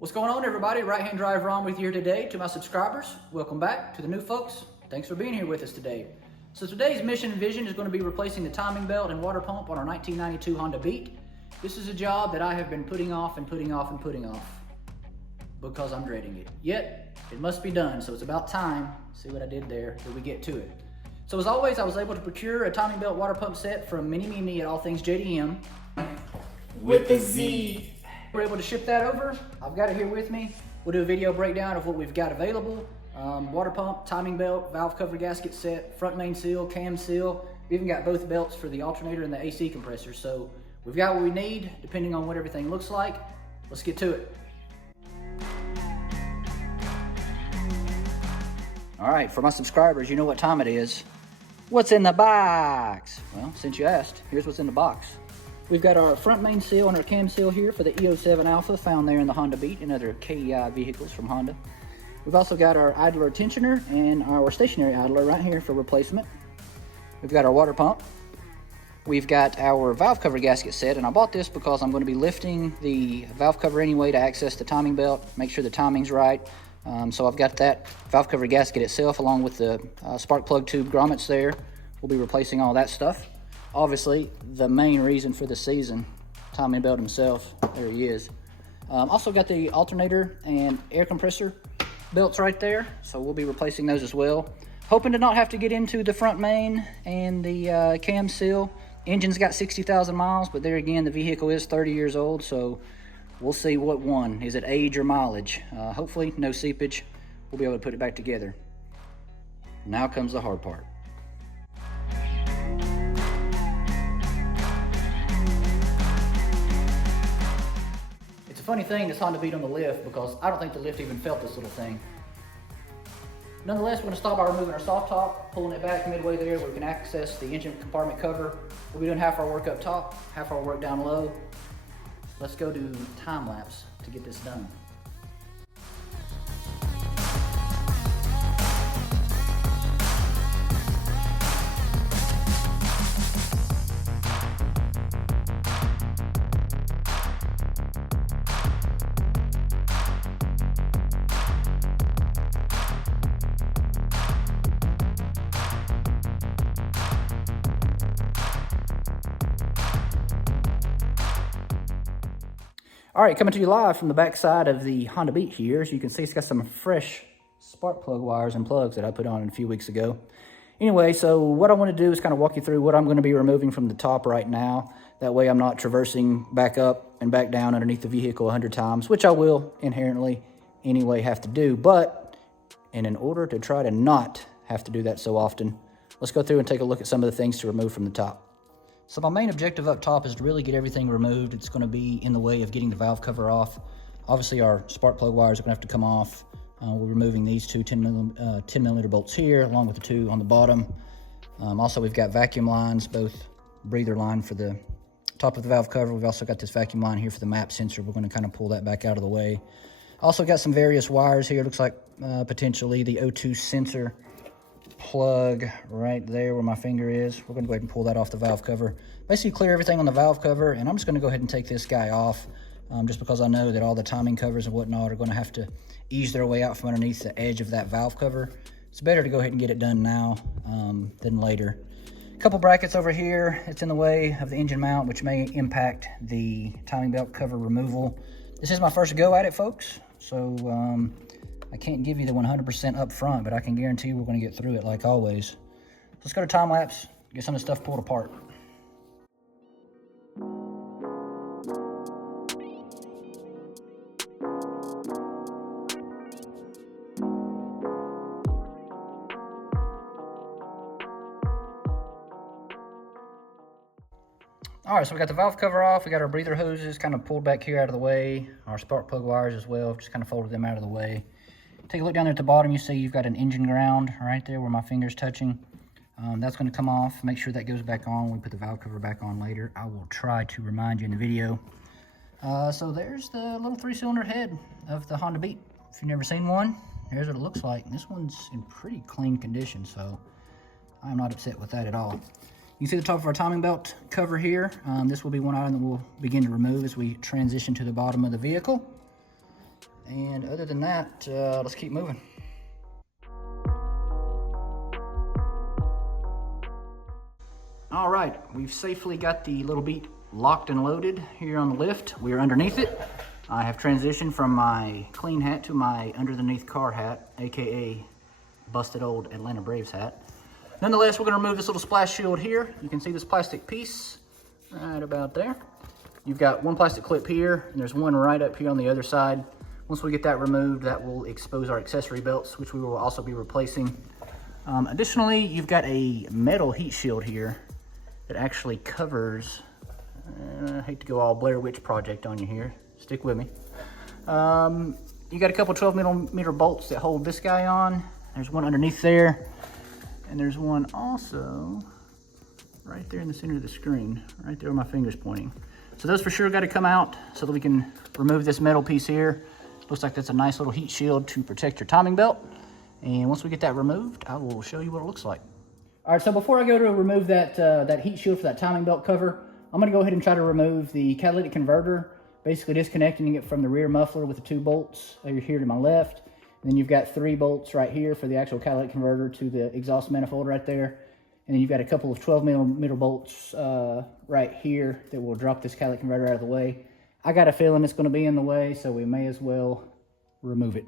What's going on, everybody? Right Hand Drive Ron with you here today. To my subscribers, welcome back. To the new folks, thanks for being here with us today. So today's mission and vision is going to be replacing the timing belt and water pump on our 1992 Honda Beat. This is a job that I have been putting off because I'm dreading it. Yet, it must be done, so it's about time, see what I did there, that we get to it. So as always, I was able to procure a timing belt water pump set from Mini Me at All Things JDM. With the Z. We're able to ship that over. I've got it here with me. We'll do a video breakdown of what we've got available. Water pump, timing belt, valve cover gasket set, front main seal, cam seal. We even got both belts for the alternator and the AC compressor. So we've got what we need, depending on what everything looks like. Let's get to it. All right, for my subscribers, you know what time it is. What's in the box? Well, since you asked, here's what's in the box. We've got our front main seal and our cam seal here for the E07 Alpha, found there in the Honda Beat and other KEI vehicles from Honda. We've also got our idler tensioner and our stationary idler right here for replacement. We've got our water pump. We've got our valve cover gasket set, and I bought this because I'm going to be lifting the valve cover anyway to access the timing belt, make sure the timing's right. So I've got that valve cover gasket itself along with the spark plug tube grommets there. We'll be replacing all that stuff. Obviously, the main reason for the season, timing belt himself, there he is. Also got the alternator and air compressor belts right there, so we'll be replacing those as well. Hoping to not have to get into the front main and the cam seal. Engine's got 60,000 miles, but there again, the vehicle is 30 years old, so we'll see what one. Is it age or mileage? Hopefully, no seepage. We'll be able to put it back together. Now comes the hard part. It's a funny thing, this Honda Beat on the lift, because I don't think the lift even felt this little thing. Nonetheless, we're going to start by removing our soft top, pulling it back midway there where we can access the engine compartment cover. We'll be doing half our work up top, half our work down low. Let's go do time lapse to get this done. All right, coming to you live from the back side of the Honda Beat here. As you can see, it's got some fresh spark plug wires and plugs that I put on a few weeks ago. Anyway, so what I want to do is kind of walk you through what I'm going to be removing from the top right now. That way I'm not traversing back up and back down underneath the vehicle 100 times, which I will inherently anyway have to do. But in order to try to not have to do that so often, let's go through and take a look at some of the things to remove from the top. So my main objective up top is to really get everything removed. It's going to be in the way of getting the valve cover off. Obviously our spark plug wires are going to have to come off. We're removing these two 10 millimeter bolts here, along with the two on the bottom. Also we've got vacuum lines, both breather line for the top of the valve cover. We've also got this vacuum line here for the map sensor. We're going to kind of pull that back out of the way. Also got some various wires here. Looks like potentially the O2 sensor plug right there where my finger is. We're going to go ahead and pull that off the valve cover. Basically clear everything on the valve cover, and I'm just going to go ahead and take this guy off just because I know that all the timing covers and whatnot are going to have to ease their way out from underneath the edge of that valve cover. It's better to go ahead and get it done now than later. A couple brackets over here. It's in the way of the engine mount, which may impact the timing belt cover removal. This is my first go at it, folks, so I can't give you the 100% up front, but I can guarantee we're going to get through it like always. Let's go to time lapse, get some of the stuff pulled apart. All right, so we got the valve cover off. We got our breather hoses kind of pulled back here out of the way. Our spark plug wires as well, just kind of folded them out of the way. Take a look down there at the bottom. You see you've got an engine ground right there where my finger's touching. That's going to come off. Make sure that goes back on when we put the valve cover back on later. I will try to remind you in the video. So there's the little 3-cylinder head of the Honda Beat. If you've never seen one, here's what it looks like. This one's in pretty clean condition, so I'm not upset with that at all. You can see the top of our timing belt cover here. This will be one item that we'll begin to remove as we transition to the bottom of the vehicle. And other than that, let's keep moving. All right, we've safely got the little beat locked and loaded here on the lift. We are underneath it. I have transitioned from my clean hat to my underneath car hat, AKA busted old Atlanta Braves hat. Nonetheless, we're gonna remove this little splash shield here. You can see this plastic piece right about there. You've got one plastic clip here, and there's one right up here on the other side. Once we get that removed, that will expose our accessory belts, which we will also be replacing. Additionally, you've got a metal heat shield here that actually covers, I hate to go all Blair Witch Project on you here, stick with me. You got a couple 12mm bolts that hold this guy on. There's one underneath there, and there's one also right there in the center of the screen, right there where my finger's pointing. So those for sure got to come out so that we can remove this metal piece here. Looks like that's a nice little heat shield to protect your timing belt. And once we get that removed, I will show you what it looks like. All right, so before I go to remove that, that heat shield for that timing belt cover, I'm gonna go ahead and try to remove the catalytic converter, basically disconnecting it from the rear muffler with the 2 bolts over here to my left. And then you've got 3 bolts right here for the actual catalytic converter to the exhaust manifold right there. And then you've got a couple of 12mm bolts right here that will drop this catalytic converter out of the way. I got a feeling it's gonna be in the way, so we may as well remove it.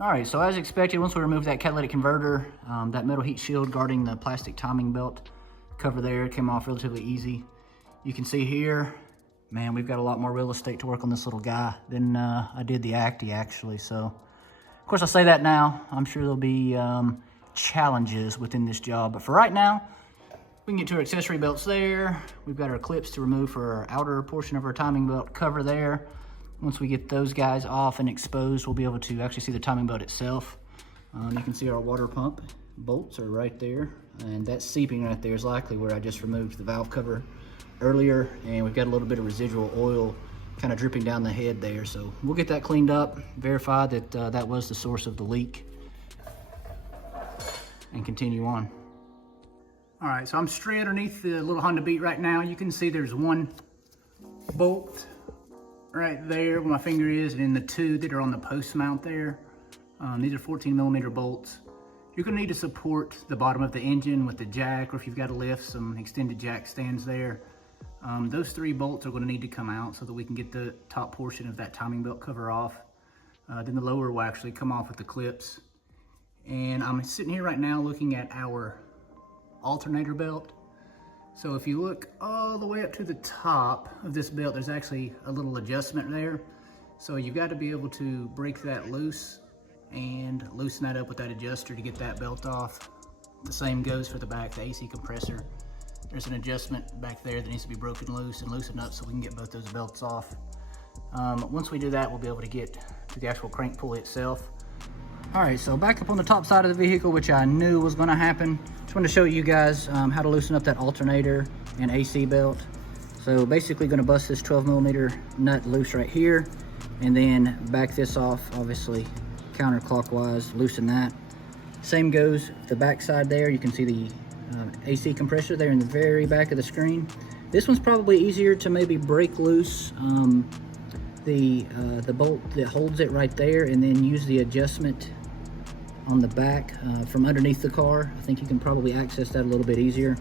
All right, so as expected, once we remove that catalytic converter, that metal heat shield guarding the plastic timing belt cover there came off relatively easy. You can see here, man, we've got a lot more real estate to work on this little guy than I did the Acti actually. So, of course I say that now, I'm sure there'll be challenges within this job, but for right now, we can get to our accessory belts there. We've got our clips to remove for our outer portion of our timing belt cover there. Once we get those guys off and exposed, we'll be able to actually see the timing belt itself. You can see our water pump bolts are right there, and that seeping right there is likely where I just removed the valve cover earlier, and we've got a little bit of residual oil kind of dripping down the head there. So we'll get that cleaned up, verify that that was the source of the leak, and continue on. All right, so I'm straight underneath the little Honda Beat right now. You can see there's one bolt right there where my finger is, and then the 2 that are on the post mount there. These are 14mm bolts. You're gonna need to support the bottom of the engine with the jack, or if you've got to lift, some extended jack stands there. Those 3 bolts are gonna need to come out so that we can get the top portion of that timing belt cover off. Then the lower will actually come off with the clips. And I'm sitting here right now looking at our alternator belt. So if you look all the way up to the top of this belt, there's actually a little adjustment there. So you've got to be able to break that loose and loosen that up with that adjuster to get that belt off. The same goes for the back, the AC compressor. There's an adjustment back there that needs to be broken loose and loosened up so we can get both those belts off. Once we do that, we'll be able to get to the actual crank pulley itself. All right, so back up on the top side of the vehicle, which I knew was gonna happen. Just wanted to show you guys how to loosen up that alternator and AC belt. So basically gonna bust this 12mm nut loose right here, and then back this off, obviously counterclockwise, loosen that. Same goes the back side there. You can see the AC compressor there in the very back of the screen. This one's probably easier to maybe break loose the bolt that holds it right there, and then use the adjustment on the back from underneath the car. I think you can probably access that a little bit easier.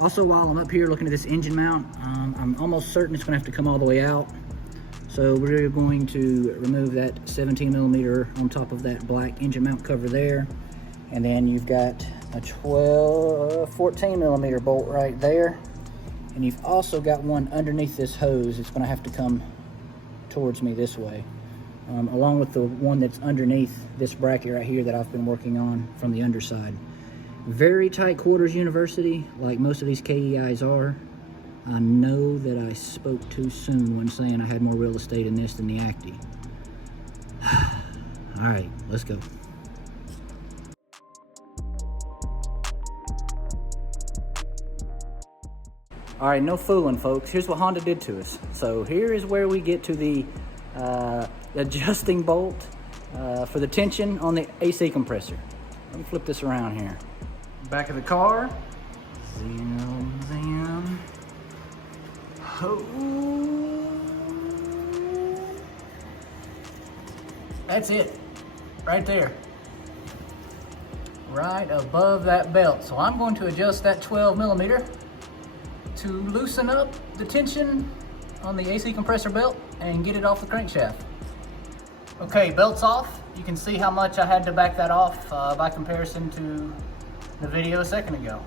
Also, while I'm up here looking at this engine mount, I'm almost certain it's gonna have to come all the way out. So we're going to remove that 17mm on top of that black engine mount cover there. And then you've got a 14mm bolt right there. And you've also got one underneath this hose. It's gonna have to come towards me this way, along with the one that's underneath this bracket right here that I've been working on from the underside. Very tight quarters university, like most of these KEIs are. I know that I spoke too soon when saying I had more real estate in this than the Acti. All right, let's go. All right, no fooling, folks. Here's what Honda did to us. So here is where we get to the adjusting bolt for the tension on the AC compressor. Let me flip this around here. Back of the car. Zoom, zoom. Oh. That's it, right there. Right above that belt. So I'm going to adjust that 12 millimeter to loosen up the tension on the AC compressor belt and get it off the crankshaft. Okay, belt's off. You can see how much I had to back that off by comparison to the video a second ago.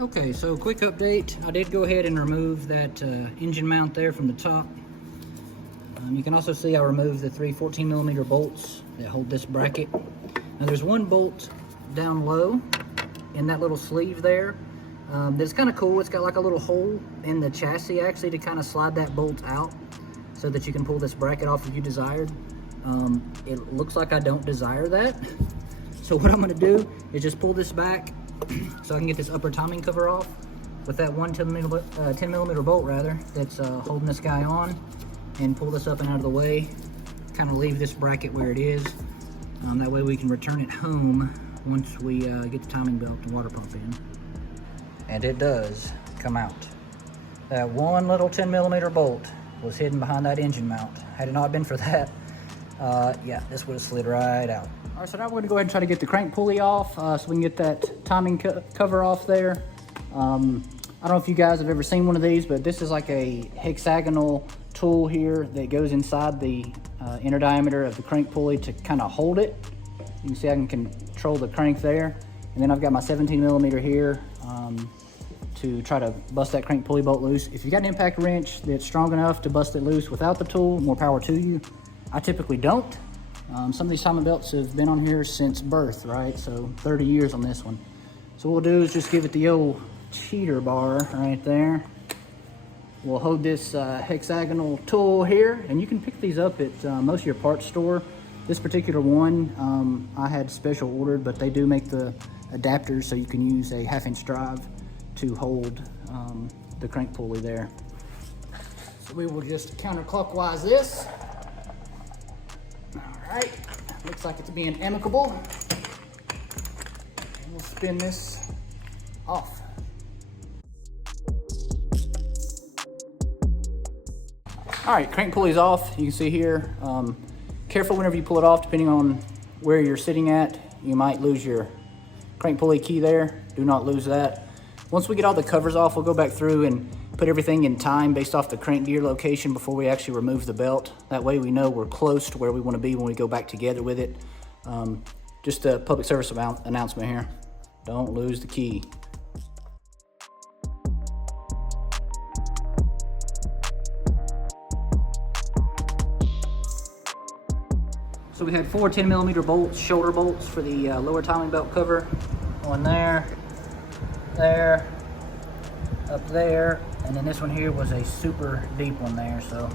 Okay, so quick update. I did go ahead and remove that engine mount there from the top. You can also see I removed the three 14 millimeter bolts that hold this bracket. Now there's one bolt down low in that little sleeve there. That's kind of cool. It's got like a little hole in the chassis actually to kind of slide that bolt out so that you can pull this bracket off if you desired. It looks like I don't desire that. So what I'm gonna do is just pull this back so I can get this upper timing cover off with that one 10 millimeter bolt rather that's holding this guy on, and pull this up and out of the way, kind of leave this bracket where it is. That way we can return it home once we get the timing belt and water pump in. And it does come out. That one little 10 millimeter bolt was hidden behind that engine mount. Had it not been for that, yeah, this would have slid right out. All right, so now we're gonna go ahead and try to get the crank pulley off so we can get that timing cover off there. I don't know if you guys have ever seen one of these, but this is like a hexagonal tool here that goes inside the inner diameter of the crank pulley to kind of hold it. You can see I can control the crank there. And then I've got my 17 millimeter here to try to bust that crank pulley bolt loose. If you got an impact wrench that's strong enough to bust it loose without the tool, more power to you. I typically don't. Some of these timing belts have been on here since birth, right? So 30 years on this one. So what we'll do is just give it the old cheater bar right there. We'll hold this hexagonal tool here, and you can pick these up at most of your parts store. This particular one I had special ordered, but they do make the adapters so you can use a 1/2-inch drive to hold the crank pulley there. So we will just counterclockwise this. All right, looks like it's being amicable. And we'll spin this off. All right, crank pulley's off. You can see here, careful whenever you pull it off, depending on where you're sitting at. You might lose your crank pulley key there. Do not lose that. Once we get all the covers off, we'll go back through and put everything in time based off the crank gear location before we actually remove the belt. That way we know we're close to where we want to be when we go back together with it. Just a public service announcement here. Don't lose the key. So we had 4 10 millimeter bolts, shoulder bolts for the lower timing belt cover. One there, there, up there, and then this one here was a super deep one there, so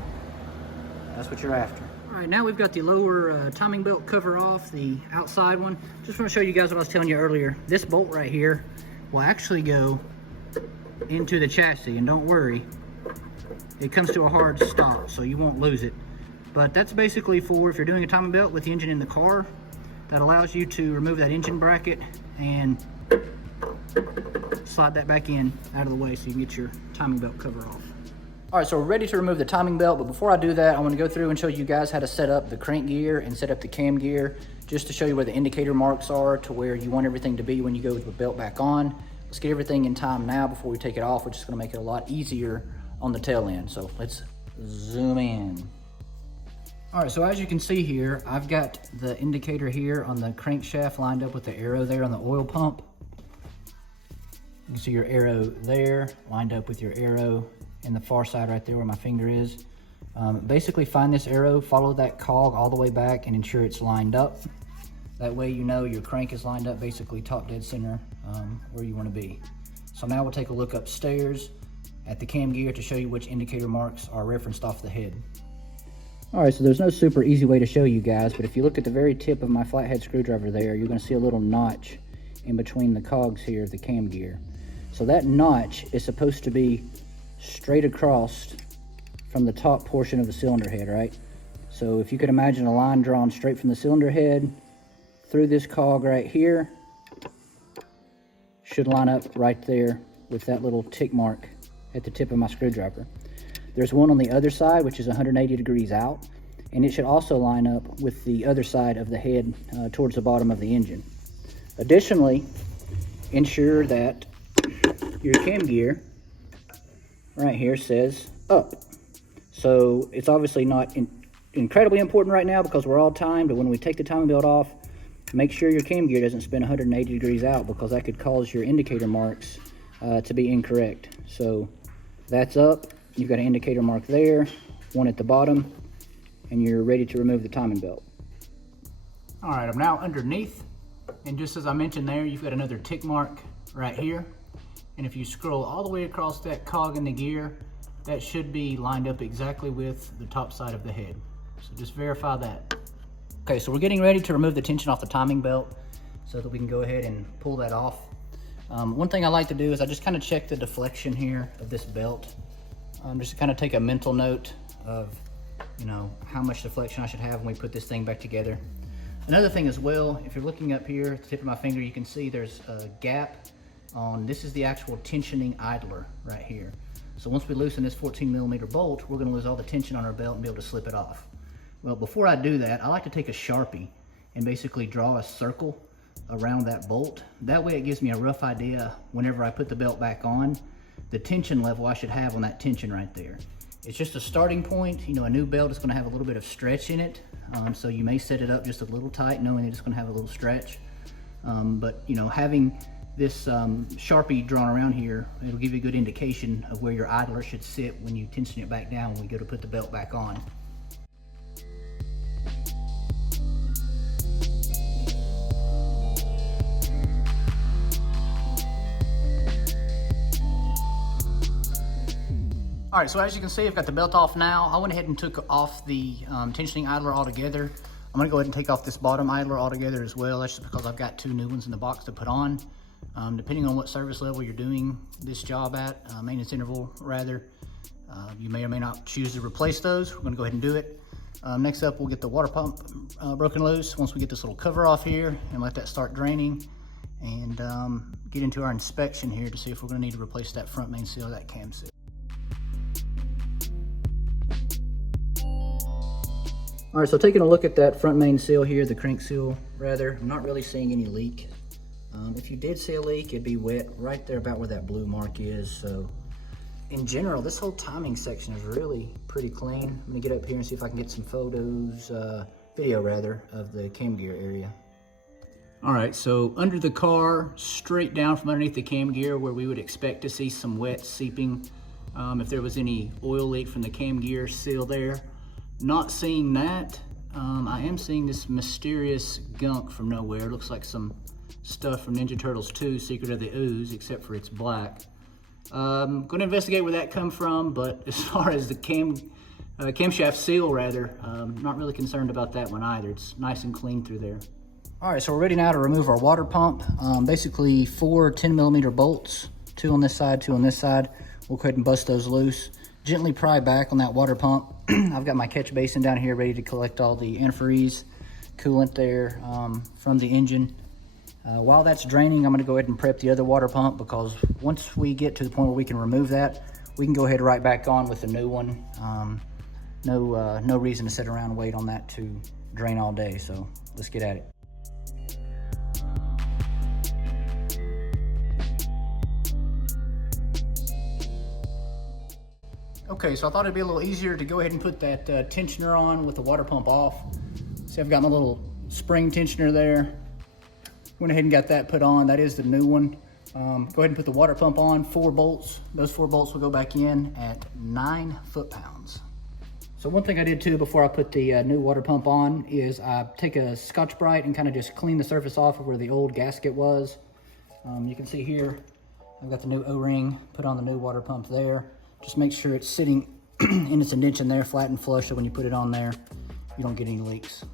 that's what you're after. All right, now we've got the lower timing belt cover off, the outside one. Just want to show you guys what I was telling you earlier. This bolt right here will actually go into the chassis, and don't worry, it comes to a hard stop, so you won't lose it. But that's basically for if you're doing a timing belt with the engine in the car, that allows you to remove that engine bracket and slide that back in out of the way so you can get your timing belt cover off. All right, so we're ready to remove the timing belt, but before I do that, I want to go through and show you guys how to set up the crank gear and set up the cam gear, just to show you where the indicator marks are to where you want everything to be when you go with the belt back on. Let's get everything in time now before we take it off, which is going to make it a lot easier on the tail end. So let's zoom in. All right, so as you can see here, I've got the indicator here on the crankshaft lined up with the arrow there on the oil pump. You can see your arrow there lined up with your arrow in the far side right there where my finger is. Basically find this arrow, follow that cog all the way back and ensure it's lined up. That way you know your crank is lined up basically top dead center where you want to be. So now we'll take a look upstairs at the cam gear to show you which indicator marks are referenced off the head. All right, so there's no super easy way to show you guys, but if you look at the very tip of my flathead screwdriver there, you're going to see a little notch in between the cogs here of the cam gear. So that notch is supposed to be straight across from the top portion of the cylinder head, right? So if you could imagine a line drawn straight from the cylinder head through this cog right here, should line up right there with that little tick mark at the tip of my screwdriver. There's one on the other side, which is 180 degrees out, and it should also line up with the other side of the head towards the bottom of the engine. Additionally, ensure that your cam gear right here says up. So it's obviously not incredibly important right now because we're all timed, but when we take the timing belt off, make sure your cam gear doesn't spin 180 degrees out because that could cause your indicator marks to be incorrect. So that's up. You've got an indicator mark there, one at the bottom, and you're ready to remove the timing belt. All right, I'm now underneath, and just as I mentioned there, you've got another tick mark right here. And if you scroll all the way across that cog in the gear, that should be lined up exactly with the top side of the head. So just verify that. Okay, so we're getting ready to remove the tension off the timing belt so that we can go ahead and pull that off. One thing I like to do is I just kind of check the deflection here of this belt. Just to kind of take a mental note of, you know, how much deflection I should have when we put this thing back together. Another thing as well, if you're looking up here at the tip of my finger, you can see there's a gap on, this is the actual tensioning idler right here. So once we loosen this 14mm bolt, we're going to lose all the tension on our belt and be able to slip it off. Well, before I do that, I like to take a Sharpie and basically draw a circle around that bolt. That way it gives me a rough idea whenever I put the belt back on, the tension level I should have on that tension right there. It's just a starting point. You know, a new belt is going to have a little bit of stretch in it, so you may set it up just a little tight knowing that it's going to have a little stretch. But you know, having this Sharpie drawn around here, it'll give you a good indication of where your idler should sit when you tension it back down when we go to put the belt back on. All right, so as you can see, I've got the belt off now. I went ahead and took off the tensioning idler altogether. I'm gonna go ahead and take off this bottom idler altogether as well. That's just because I've got two new ones in the box to put on. Depending on what service level you're doing this job at, maintenance interval rather, you may or may not choose to replace those. We're gonna go ahead and do it. Next up, we'll get the water pump broken loose. Once we get this little cover off here and let that start draining, and get into our inspection here to see if we're gonna need to replace that front main seal, that cam seal. All right, so taking a look at that front main seal here, the crank seal rather, I'm not really seeing any leak. If you did see a leak, it'd be wet right there about where that blue mark is. So in general, this whole timing section is really pretty clean. I'm gonna get up here and see if I can get some photos, video rather, of the cam gear area. All right, so under the car, straight down from underneath the cam gear where we would expect to see some wet seeping. If there was any oil leak from the cam gear seal there. Not seeing that. I am seeing this mysterious gunk from nowhere. It looks like some stuff from Ninja Turtles 2, Secret of the Ooze, except for it's black. I'm going to investigate where that come from, but as far as the camshaft seal rather, not really concerned about that one either. It's nice and clean through there. All right, so we're ready now to remove our water pump. Basically 4 10mm bolts, 2 on this side, 2 on this side. We'll go ahead and bust those loose. Gently pry back on that water pump. I've got my catch basin down here ready to collect all the antifreeze coolant there from the engine. While that's draining, I'm gonna go ahead and prep the other water pump because once we get to the point where we can remove that, we can go ahead right back on with the new one. No reason to sit around and wait on that to drain all day, so let's get at it. Okay, so I thought it'd be a little easier to go ahead and put that tensioner on with the water pump off. See, I've got my little spring tensioner there. Went ahead and got that put on. That is the new one. Go ahead and put the water pump on, 4 bolts. Those 4 bolts will go back in at 9 foot-pounds. So one thing I did too before I put the new water pump on is I take a Scotch-Brite and kind of just clean the surface off of where the old gasket was. You can see here, I've got the new O-ring, put on the new water pump there. Just make sure it's sitting and it's indention there, flat and flush, so when you put it on there, you don't get any leaks.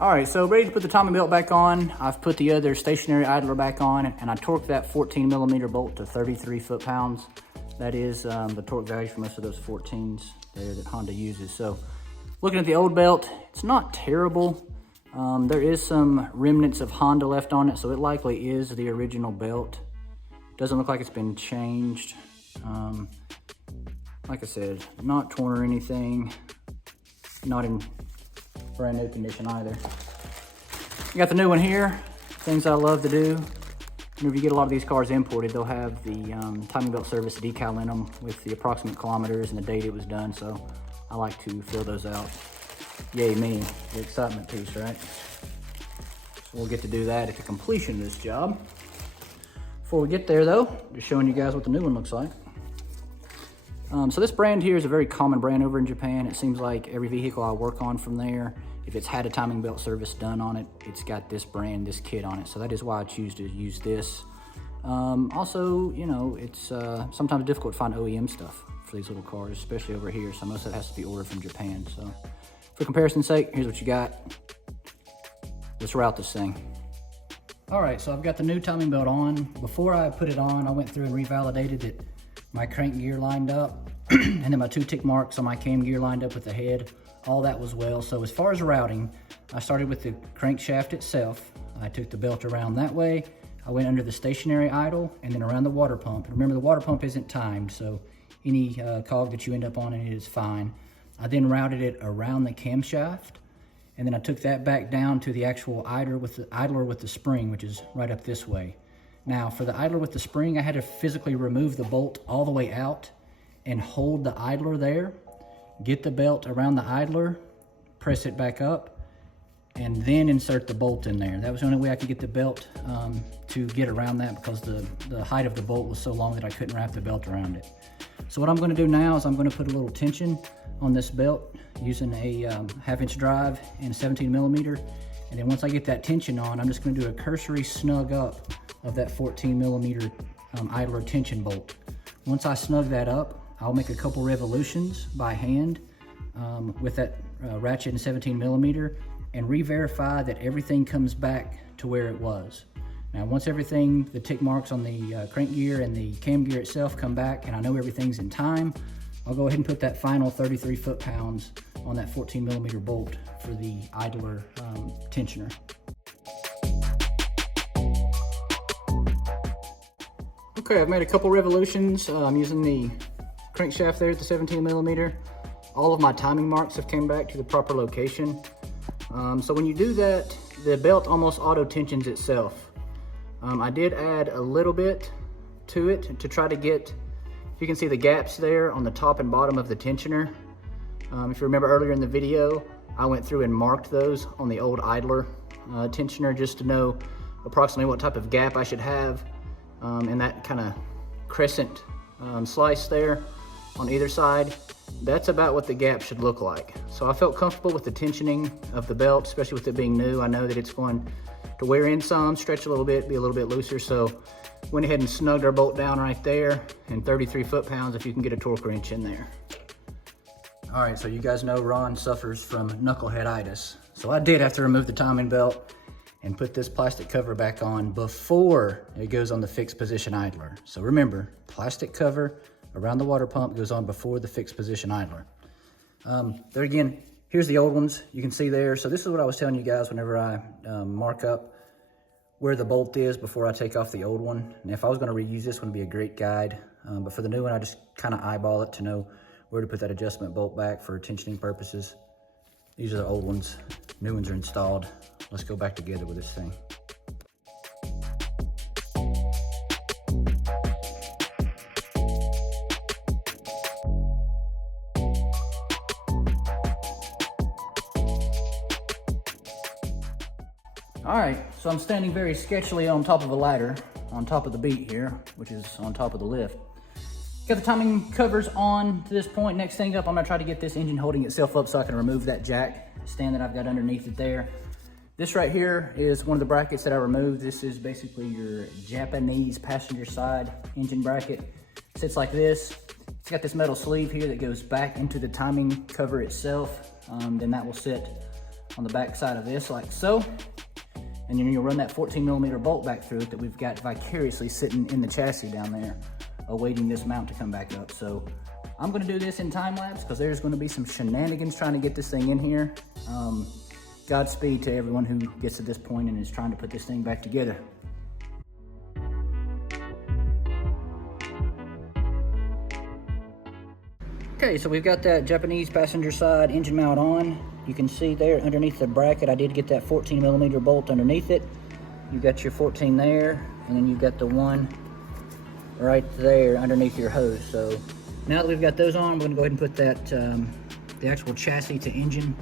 All right, so ready to put the timing belt back on. I've put the other stationary idler back on, and I torqued that 14 millimeter bolt to 33 foot-pounds. That is the torque value for most of those 14s there that Honda uses. So looking at the old belt, it's not terrible. There is some remnants of Honda left on it, so it likely is the original belt. Doesn't look like it's been changed. Like I said, not torn or anything, not in brand new condition either. You got the new one here. Things I love to do. Whenever you get a lot of these cars imported, they'll have the timing belt service decal in them with the approximate kilometers and the date it was done, so I like to fill those out. Yay me, the excitement piece, right? So we'll get to do that at the completion of this job. Before we get there though, just showing you guys what the new one looks like. So this brand here is a very common brand over in Japan. It seems like every vehicle I work on from there, if it's had a timing belt service done on it, it's got this brand, this kit on it. So that is why I choose to use this. Also, you know, it's sometimes difficult to find OEM stuff for these little cars, especially over here. So most of it has to be ordered from Japan. So for comparison's sake, here's what you got. Let's route this thing. All right, so I've got the new timing belt on. Before I put it on, I went through and revalidated it. My crank gear lined up, and then my 2 tick marks on my cam gear lined up with the head. All that was well. So as far as routing, I started with the crankshaft itself. I took the belt around that way. I went under the stationary idle and then around the water pump. Remember, the water pump isn't timed, so any cog that you end up on in it is fine. I then routed it around the camshaft, and then I took that back down to the actual idler with the spring, which is right up this way. Now, for the idler with the spring, I had to physically remove the bolt all the way out and hold the idler there, get the belt around the idler, press it back up, and then insert the bolt in there. That was the only way I could get the belt to get around that, because the height of the bolt was so long that I couldn't wrap the belt around it. So what I'm gonna do now is I'm gonna put a little tension on this belt using a 1/2-inch drive and a 17 millimeter. And then once I get that tension on, I'm just gonna do a cursory snug up of that 14 millimeter idler tension bolt. Once I snug that up, I'll make a couple revolutions by hand with that ratchet and 17 millimeter and re-verify that everything comes back to where it was. Now, once everything, the tick marks on the crank gear and the cam gear itself come back and I know everything's in time, I'll go ahead and put that final 33 foot-pounds on that 14 millimeter bolt for the idler tensioner. Okay, I've made a couple revolutions. I'm using the crankshaft there at the 17 millimeter. All of my timing marks have came back to the proper location. So when you do that, the belt almost auto tensions itself. I did add a little bit to it to try to get, you can see the gaps there on the top and bottom of the tensioner. If you remember earlier in the video, I went through and marked those on the old idler tensioner just to know approximately what type of gap I should have. And that kind of crescent slice there on either side, that's about what the gap should look like. So I felt comfortable with the tensioning of the belt, especially with it being new. I know that it's going to wear in some, stretch a little bit, be a little bit looser. So went ahead and snugged our bolt down right there, and 33 foot-pounds if you can get a torque wrench in there. All right, so you guys know Ron suffers from knucklehead-itis. So I did have to remove the timing belt and put this plastic cover back on before it goes on the fixed position idler. So remember, plastic cover around the water pump goes on before the fixed position idler. There again, here's the old ones you can see there. So this is what I was telling you guys whenever I mark up where the bolt is before I take off the old one. And if I was gonna reuse this one, it'd be a great guide. But for the new one, I just kind of eyeball it to know where to put that adjustment bolt back for tensioning purposes. These are the old ones, new ones are installed. Let's go back together with this thing. All right, so I'm standing very sketchily on top of a ladder, on top of the beat here, which is on top of the lift. Got the timing covers on to this point. Next thing up, I'm gonna try to get this engine holding itself up so I can remove that jack stand that I've got underneath it there. This right here is one of the brackets that I removed. This is basically your Japanese passenger side engine bracket. It sits like this. It's got this metal sleeve here that goes back into the timing cover itself. Then that will sit on the back side of this like so. And then you'll run that 14mm bolt back through it that we've got vicariously sitting in the chassis down there, awaiting this mount to come back up. So I'm gonna do this in time lapse because there's gonna be some shenanigans trying to get this thing in here. Godspeed to everyone who gets to this point and is trying to put this thing back together. Okay, so we've got that Japanese passenger side engine mount on. You can see there underneath the bracket, I did get that 14mm bolt underneath it. You got your 14 there, and then you've got the one right there underneath your hose. So now that we've got those on, we're gonna go ahead and put that, the actual chassis to engine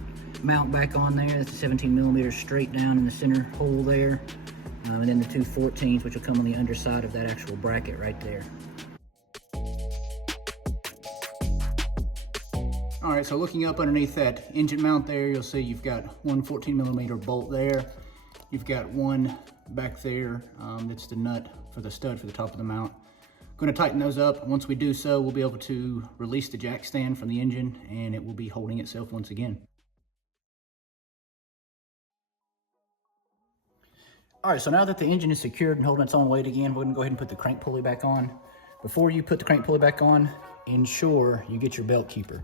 mount back on there. That's a 17mm straight down in the center hole there. And then the two 14s, which will come on the underside of that actual bracket right there. All right, so looking up underneath that engine mount there, you'll see you've got one 14mm bolt there. You've got one back there that's the nut for the stud for the top of the mount. Going to tighten those up. Once we do so, we'll be able to release the jack stand from the engine and it will be holding itself once again. All right, so now that the engine is secured and holding its own weight again, we're gonna go ahead and put the crank pulley back on. Before you put the crank pulley back on, ensure you get your belt keeper.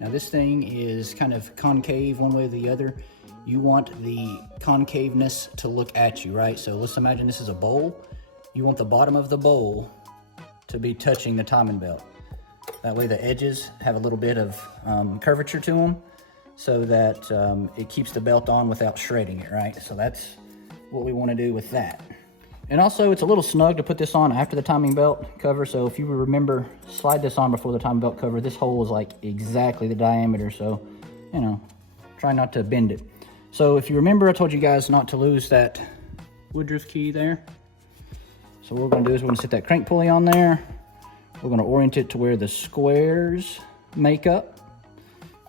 Now this thing is kind of concave one way or the other. You want the concaveness to look at you, right? So let's imagine this is a bowl. You want the bottom of the bowl to be touching the timing belt. That way the edges have a little bit of curvature to them so that it keeps the belt on without shredding it, right? So that's what we want to do with that. And also it's a little snug to put this on after the timing belt cover. So if you remember, slide this on before the timing belt cover. This hole is like exactly the diameter. So, you know, try not to bend it. So if you remember, I told you guys not to lose that Woodruff key there. So what we're gonna do is we're gonna set that crank pulley on there. We're gonna orient it to where the squares make up.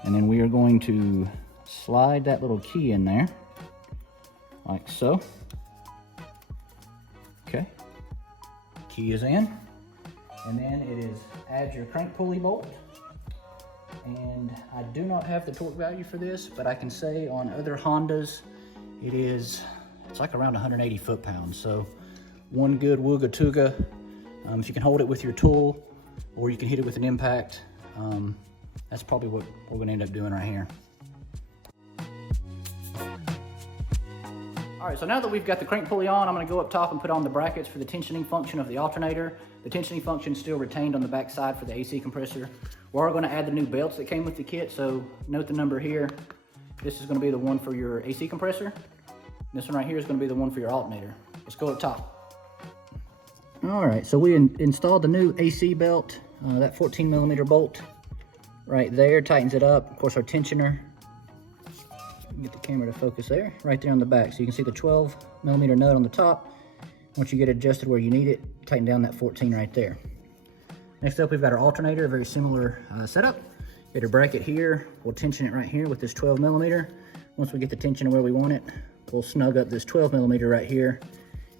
And then we are going to slide that little key in there, like so. Okay, key is in. And then it is add your crank pulley bolt. And I do not have the torque value for this, but I can say on other Hondas, it's like around 180 foot-pounds. So one good wooga tuga. If you can hold it with your tool or you can hit it with an impact, that's probably what we're gonna end up doing right here. All right, so now that we've got the crank pulley on, I'm gonna go up top and put on the brackets for the tensioning function of the alternator. The tensioning function is still retained on the back side for the AC compressor. We're gonna add the new belts that came with the kit, so note the number here. This is gonna be the one for your AC compressor. This one right here is gonna be the one for your alternator. Let's go up top. All right, so we installed the new AC belt, that 14mm bolt right there, tightens it up. Of course, our tensioner, get the camera to focus there, right there on the back. So you can see the 12mm nut on the top. Once you get it adjusted where you need it, tighten down that 14 right there. Next up, we've got our alternator, a very similar setup. Get a bracket here, we'll tension it right here with this 12mm. Once we get the tension where we want it, we'll snug up this 12mm right here,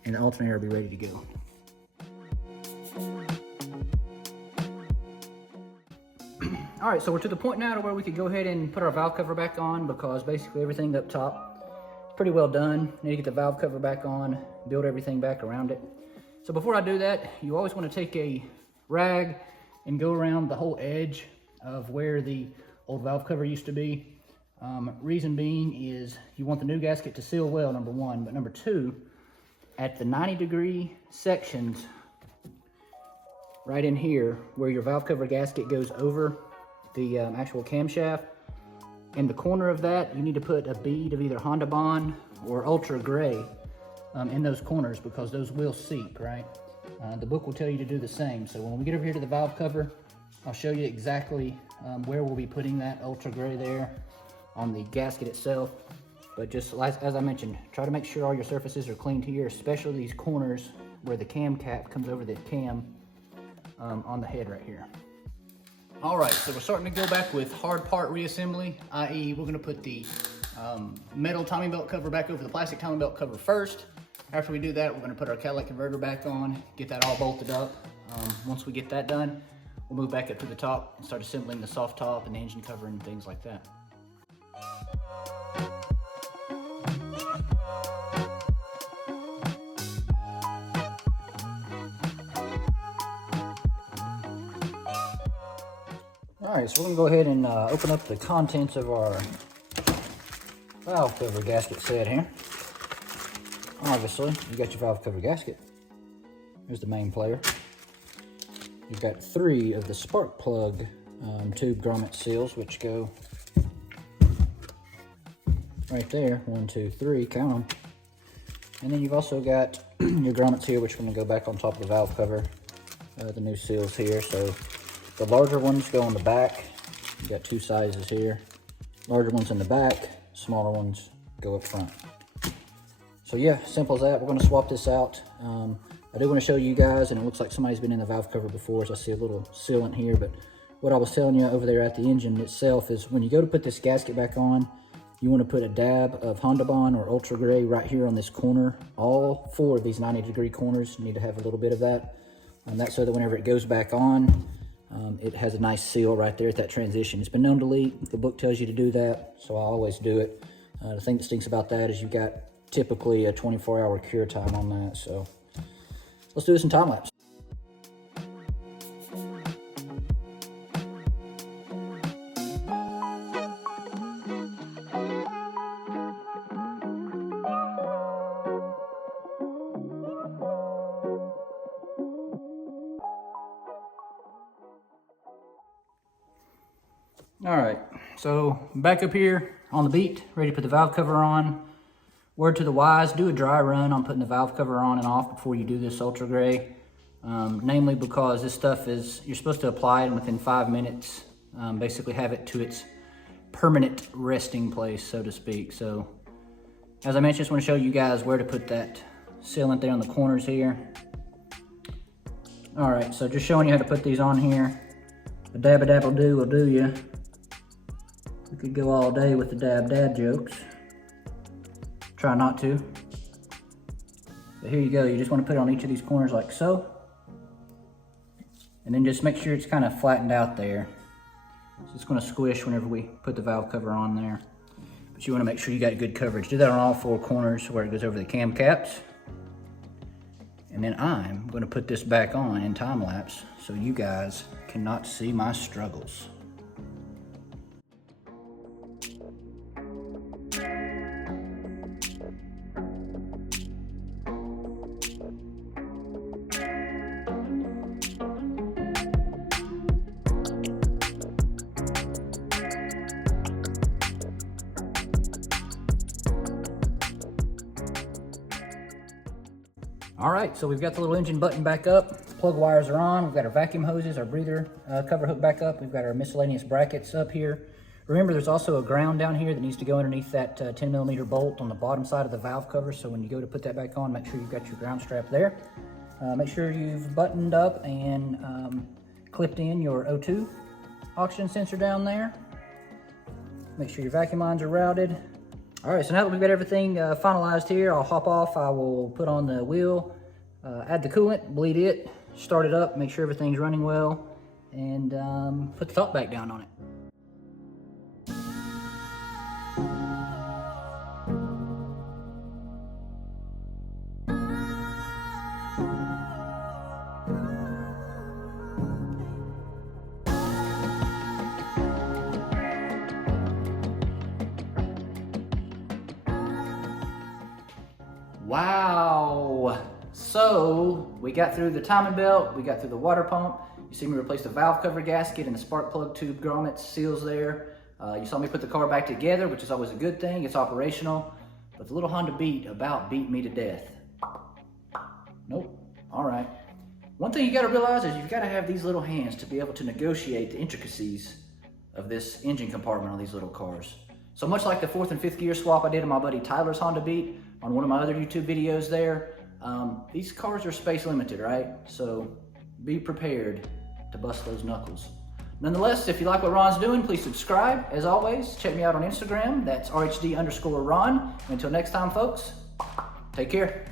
and the alternator will be ready to go. All right, so we're to the point now to where we could go ahead and put our valve cover back on, because basically everything up top is pretty well done. Need to get the valve cover back on, build everything back around it. So before I do that, you always want to take a rag and go around the whole edge of where the old valve cover used to be. Reason being is you want the new gasket to seal well, number one, but number two, at the 90-degree sections right in here where your valve cover gasket goes over the actual camshaft, in the corner of that, you need to put a bead of either Honda Bond or Ultra Gray in those corners, because those will seep, right? The book will tell you to do the same. So when we get over here to the valve cover, I'll show you exactly where we'll be putting that Ultra Gray there on the gasket itself. But just as I mentioned, try to make sure all your surfaces are cleaned here, especially these corners where the cam cap comes over the cam on the head right here. All right, so we're starting to go back with hard part reassembly, i.e. we're gonna put the metal timing belt cover back over the plastic timing belt cover first. After we do that, we're gonna put our catalytic converter back on, get that all bolted up. Once we get that done, we'll move back up to the top and start assembling the soft top and the engine cover and things like that. All right, so we're gonna go ahead and open up the contents of our valve cover gasket set here. Obviously, you got your valve cover gasket. There's the main player. You've got 3 of the spark plug tube grommet seals, which go right there. 1, 2, 3, count them. And then you've also got your grommets here, which are gonna go back on top of the valve cover. The new seals here. So the larger ones go on the back. You got 2 sizes here. Larger ones in the back, smaller ones go up front. So yeah, simple as that. We're gonna swap this out. I do wanna show you guys, and it looks like somebody's been in the valve cover before, so I see a little sealant here, but what I was telling you over there at the engine itself is when you go to put this gasket back on, you wanna put a dab of Honda Bond or Ultra Gray right here on this corner. All 4 of these 90-degree corners need to have a little bit of that. And that's so that whenever it goes back on, it has a nice seal right there at that transition. It's been known to leak. The book tells you to do that, so I always do it. The thing that stinks about that is you've got typically a 24-hour cure time on that. So let's do this in time lapse. All right, so back up here on the beat, ready to put the valve cover on. Word to the wise, do a dry run on putting the valve cover on and off before you do this Ultra Gray. Namely because this stuff is, you're supposed to apply it within 5 minutes, basically have it to its permanent resting place, so to speak. So as I mentioned, just want to show you guys where to put that sealant there on the corners here. All right, so just showing you how to put these on here. A dab-a-dab-a-do will do you. We could go all day with the dab-dab jokes. Try not to. But here you go, you just want to put it on each of these corners like so. And then just make sure it's kind of flattened out there. So it's going to squish whenever we put the valve cover on there. But you want to make sure you got good coverage. Do that on all 4 corners where it goes over the cam caps. And then I'm going to put this back on in time lapse so you guys cannot see my struggles. All right, so we've got the little engine button back up. Plug wires are on. We've got our vacuum hoses, our breather cover hook back up. We've got our miscellaneous brackets up here. Remember, there's also a ground down here that needs to go underneath that 10mm bolt on the bottom side of the valve cover. So when you go to put that back on, make sure you've got your ground strap there. Make sure you've buttoned up and clipped in your O2 oxygen sensor down there. Make sure your vacuum lines are routed. All right, so now that we've got everything finalized here, I'll hop off. I will put on the wheel, add the coolant, bleed it, start it up, make sure everything's running well, and put the top back down on it. Wow, so we got through the timing belt, we got through the water pump. You see me replace the valve cover gasket and the spark plug tube grommet seals there. You saw me put the car back together, which is always a good thing. It's operational, but the little Honda Beat about beat me to death. Nope, all right. One thing you gotta realize is you've gotta have these little hands to be able to negotiate the intricacies of this engine compartment on these little cars. So much like the 4th and 5th gear swap I did on my buddy Tyler's Honda Beat, on one of my other YouTube videos there, these cars are space limited, right? So be prepared to bust those knuckles. Nonetheless, if you like what Ron's doing, please subscribe. As always, check me out on Instagram. That's RHD_Ron. Until next time, folks, take care.